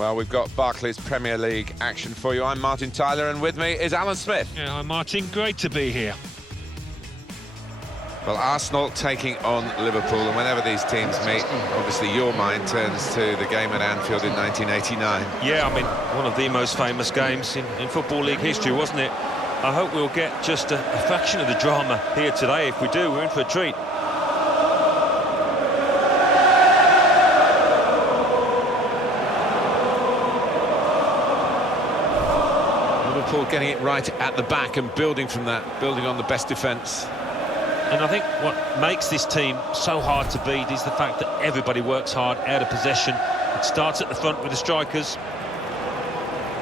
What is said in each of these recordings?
Well, we've got Barclays Premier League action for you. I'm Martin Tyler, and with me is Alan Smith. Yeah, hi Martin, great to be here. Well, Arsenal taking on Liverpool, and whenever these teams meet, obviously your mind turns to the game at Anfield in 1989. Yeah, I mean, one of the most famous games in Football League history, wasn't it? I hope we'll get just a fraction of the drama here today. If we do, we're in for a treat. Liverpool getting it right at the back and building from that, building on the best defence. And I think what makes this team so hard to beat is the fact that everybody works hard out of possession. It starts at the front with the strikers.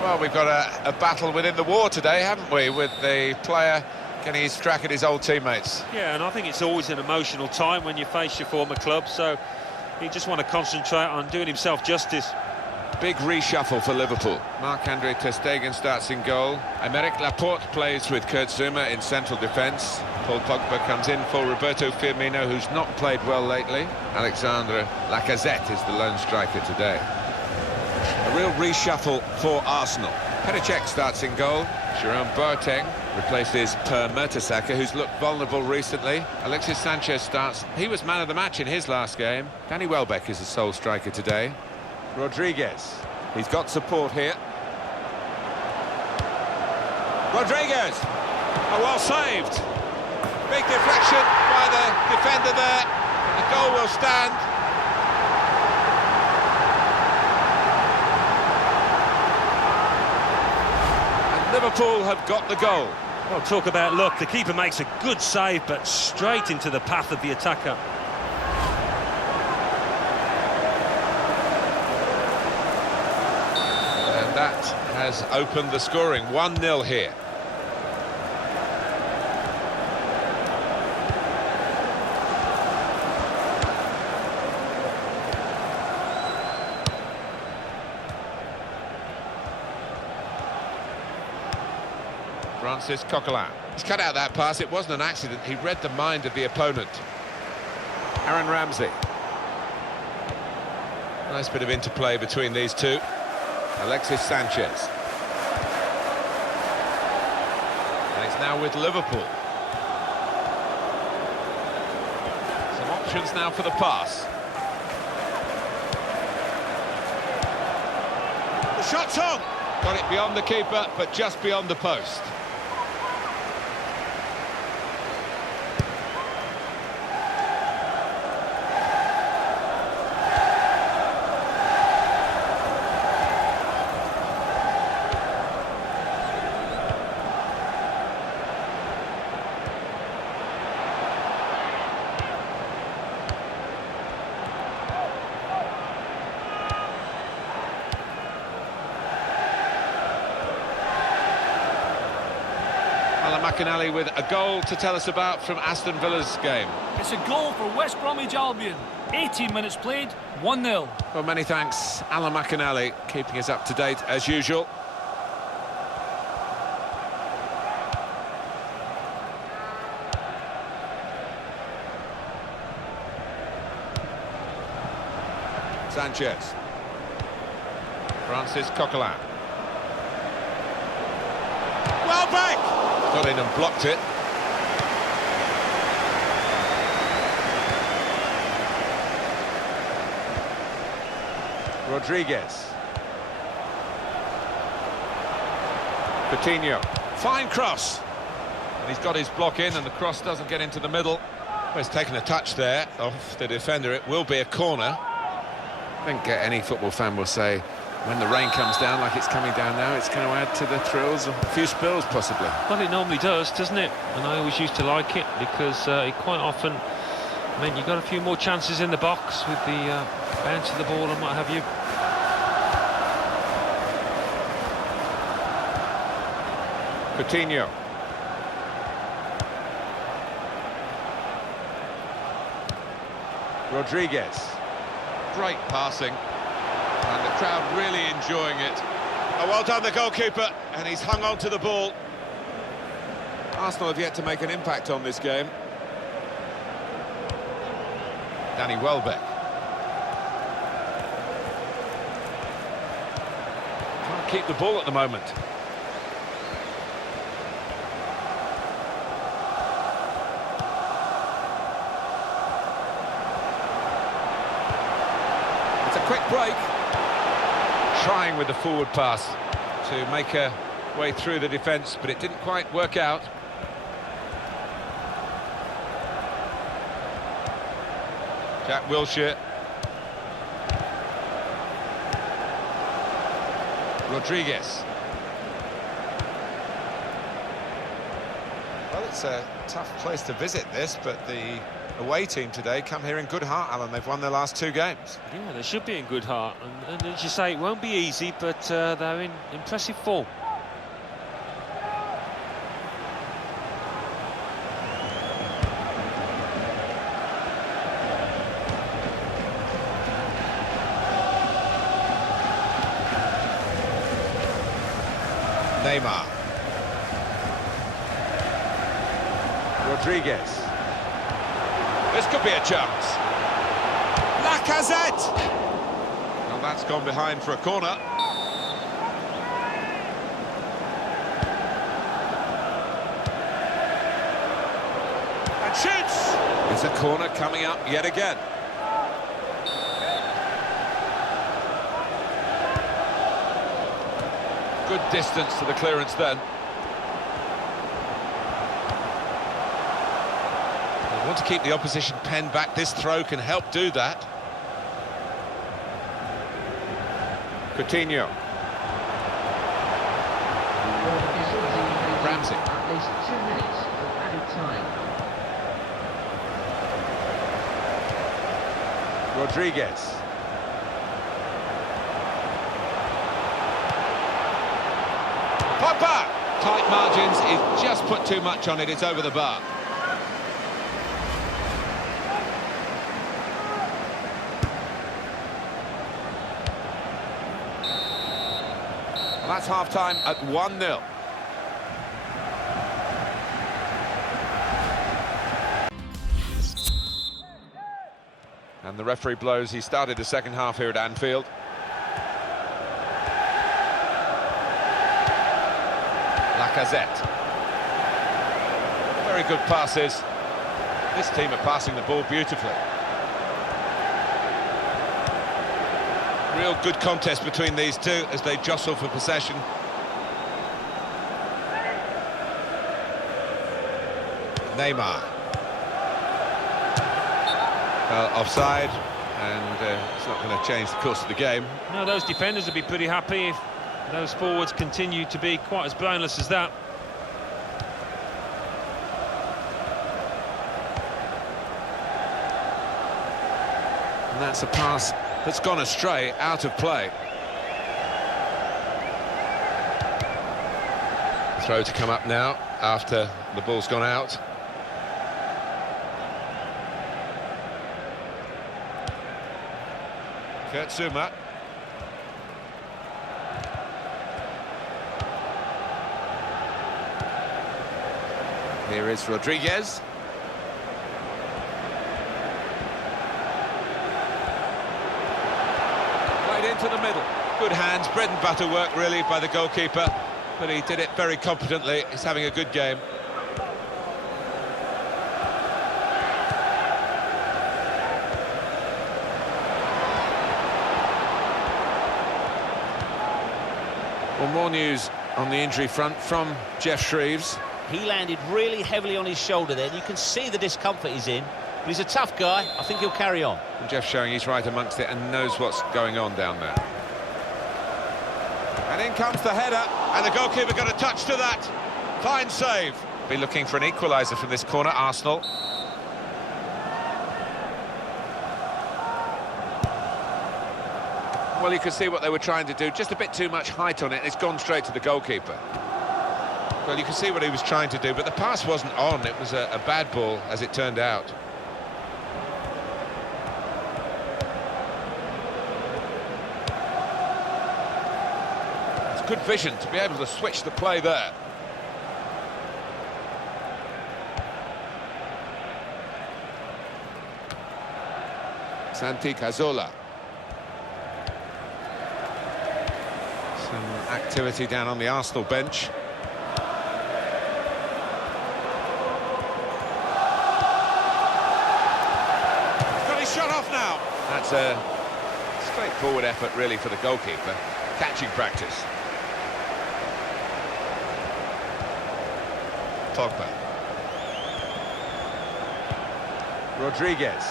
Well, we've got a battle within the war today, haven't we, with the player getting his crack at his old teammates. Yeah, and I think it's always an emotional time when you face your former club, so you just want to concentrate on doing himself justice. Big reshuffle for Liverpool. Marc-Andre ter Stegen starts in goal. Aymeric Laporte plays with Kurt Zouma in central defence. Paul Pogba comes in for Roberto Firmino, who's not played well lately. Alexandre Lacazette is the lone striker today. A real reshuffle for Arsenal. Petr Cech starts in goal. Jerome Boateng replaces Per Mertesacker, who's looked vulnerable recently. Alexis Sanchez starts. He was man of the match in his last game. Danny Welbeck is the sole striker today. Rodriguez, he's got support here. Rodriguez, oh, well saved. Big deflection by the defender there. The goal will stand. And Liverpool have got the goal. Well, talk about luck. The keeper makes a good save, but straight into the path of the attacker. That has opened the scoring. 1-0 here. Francis Coquelin. He's cut out that pass. It wasn't an accident. He read the mind of the opponent. Aaron Ramsey. Nice bit of interplay between these two. Alexis Sanchez. And it's now with Liverpool. Some options now for the pass. The shot's on! Got it beyond the keeper, but just beyond the post. Alan McInally with a goal to tell us about from Aston Villa's game. It's a goal for West Bromwich Albion. 18 minutes played, 1-0. Well, many thanks, Alan McInally, keeping us up to date as usual. Sanchez. Francis Coquelin. Welbeck! Got in and blocked it. Rodriguez. Coutinho. Fine cross. And he's got his block in and the cross doesn't get into the middle. Well, he's taken a touch there off the defender. It will be a corner. I think any football fan will say when the rain comes down like it's coming down now, it's going to add to the thrills, a few spills possibly. Well, it normally does, doesn't it? And I always used to like it because it quite often meant you got a few more chances in the box with the bounce of the ball and what have you. Coutinho. Rodriguez. Great passing. And the crowd really enjoying it. Oh, well done, the goalkeeper, and he's hung on to the ball. Arsenal have yet to make an impact on this game. Danny Welbeck. keep the ball at the moment. It's a quick break. Trying with the forward pass to make a way through the defence, but it didn't quite work out. Jack Wilshere. Rodriguez. Well, it's a tough place to visit this, but the away team today come here in good heart, Alan. They've won their last 2 games. Yeah, they should be in good heart, and as you say, it won't be easy, but they're in impressive form. Neymar. Rodriguez. This could be a chance. Lacazette! Well, that's gone behind for a corner. And shoots! It's a corner coming up yet again. Good distance to the clearance then. They want to keep the opposition pen back. This throw can help do that. Coutinho. Ramsey. At least 2 minutes of added time. Rodriguez. Pogba! Tight margins, he's just put too much on it, it's over the bar. Well, that's half-time at 1-0. And the referee blows. He started the second half here at Anfield. Lacazette. Very good passes. This team are passing the ball beautifully. Real good contest between these two as they jostle for possession. Neymar. Well, offside, and it's not going to change the course of the game. No, those defenders will be pretty happy if those forwards continue to be quite as blameless as that. And that's a pass that's gone astray, out of play. Throw to come up now after the ball's gone out. Kurt Zouma. Here is Rodriguez. Played into the middle. Good hands, bread and butter work really by the goalkeeper, but he did it very competently. He's having a good game. Well, more news on the injury front from Jeff Shreves. He landed really heavily on his shoulder there. You can see the discomfort he's in, but he's a tough guy. I think he'll carry on. And Jeff showing he's right amongst it and knows what's going on down there. And in comes the header, and the goalkeeper got a touch to that. Fine save. Be looking for an equaliser from this corner, Arsenal. Well, you can see what they were trying to do. Just a bit too much height on it, and it's gone straight to the goalkeeper. Well, you can see what he was trying to do, but the pass wasn't on. It was a bad ball, as it turned out. It's good vision to be able to switch the play there. Santi Cazorla. Some activity down on the Arsenal bench. Got his shot off now. That's a straightforward effort, really, for the goalkeeper. Catching practice. Pogba. Rodriguez.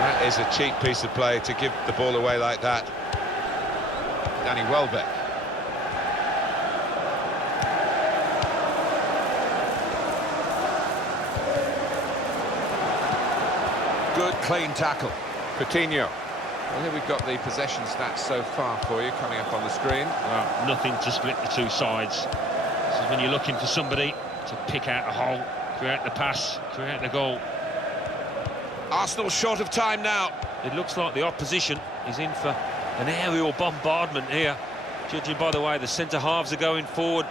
That is a cheap piece of play to give the ball away like that. Danny Welbeck. Good, clean tackle. Coutinho. Well, here we've got the possession stats so far for you, coming up on the screen. Well, nothing to split the two sides. This is when you're looking for somebody to pick out a hole, create the pass, create the goal. Arsenal short of time now. It looks like the opposition is in for an aerial bombardment here, judging by the way the centre-halves are going forward.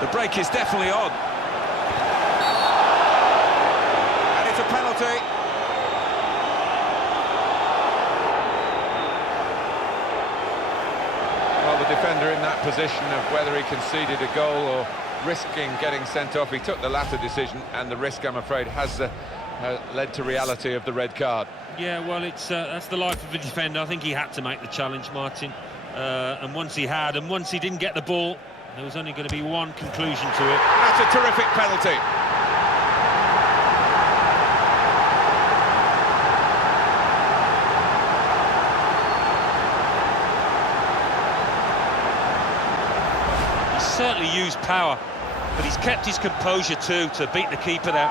The break is definitely on. And it's a penalty. Well, the defender in that position of whether he conceded a goal or risking getting sent off, he took the latter decision, and the risk, I'm afraid, has led to reality of the red card. Yeah, well, that's the life of a defender. I think he had to make the challenge, Martin. And once he didn't get the ball, there was only going to be one conclusion to it. That's a terrific penalty. He's certainly used power, but he's kept his composure too to beat the keeper there.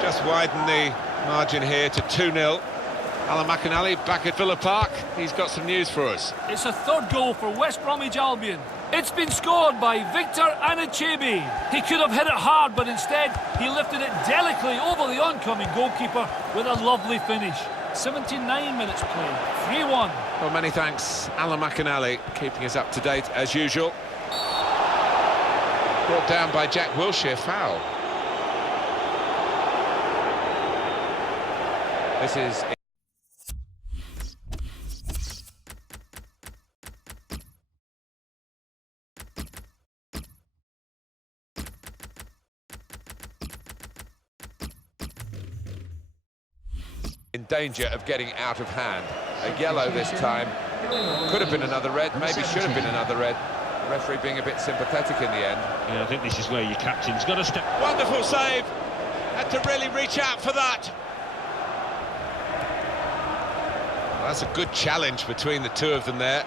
Just widen the margin here to 2-0. Alan McInally back at Villa Park. He's got some news for us. It's a third goal for West Bromwich Albion. It's been scored by Victor Anichebe. He could have hit it hard, but instead he lifted it delicately over the oncoming goalkeeper with a lovely finish. 79 minutes played, 3-1. Well, many thanks, Alan McInally, keeping us up to date as usual. Brought down by Jack Wilshere, foul. This is... in danger of getting out of hand. A yellow this time. Could have been another red, maybe should have been another red. The referee being a bit sympathetic in the end. Yeah, I think this is where your captain's got to step. Wonderful save. Had to really reach out for that. Well, that's a good challenge between the two of them there.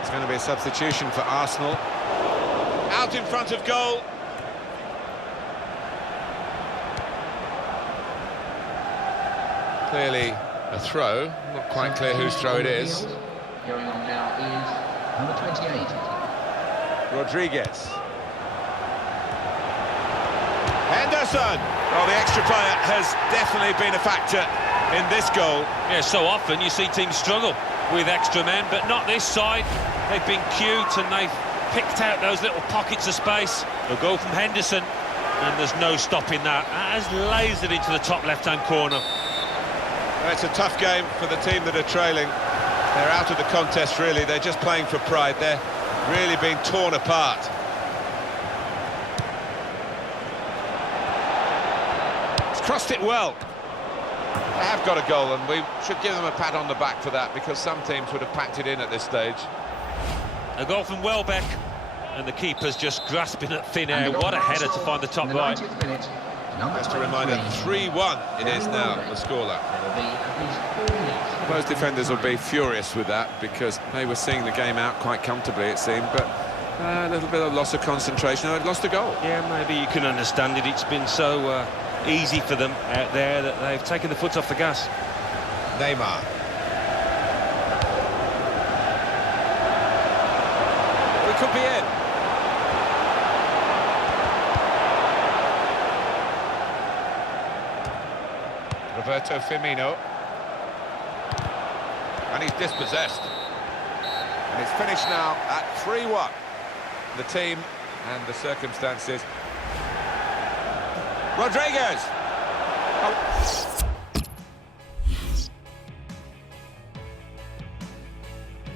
It's going to be a substitution for Arsenal. Out in front of goal. Clearly a throw. Not quite clear whose throw it is. Going on now is number 28. Rodriguez. Henderson! Well, the extra player has definitely been a factor in this goal. Yeah, so often you see teams struggle with extra men, but not this side. They've been cute and they've picked out those little pockets of space. A goal from Henderson, and there's no stopping that. That has lasered into the top left-hand corner. Well, it's a tough game for the team that are trailing. They're out of the contest, really. They're just playing for pride. They're really being torn apart. He's crossed it well. They have got a goal, and we should give them a pat on the back for that, because some teams would have packed it in at this stage. A goal from Welbeck, and the keeper's just grasping at thin air. What a header to find the top right. Just a reminder, 3-1 it is now, the scoreline. Most defenders will be furious with that, because they were seeing the game out quite comfortably, it seemed, but a little bit of loss of concentration. They've lost a goal. Yeah, maybe you can understand it. It's been so easy for them out there that they've taken the foot off the gas. Neymar. We could be in. Roberto Firmino. And he's dispossessed. And it's finished now at 3-1. The team and the circumstances. Rodriguez! Oh.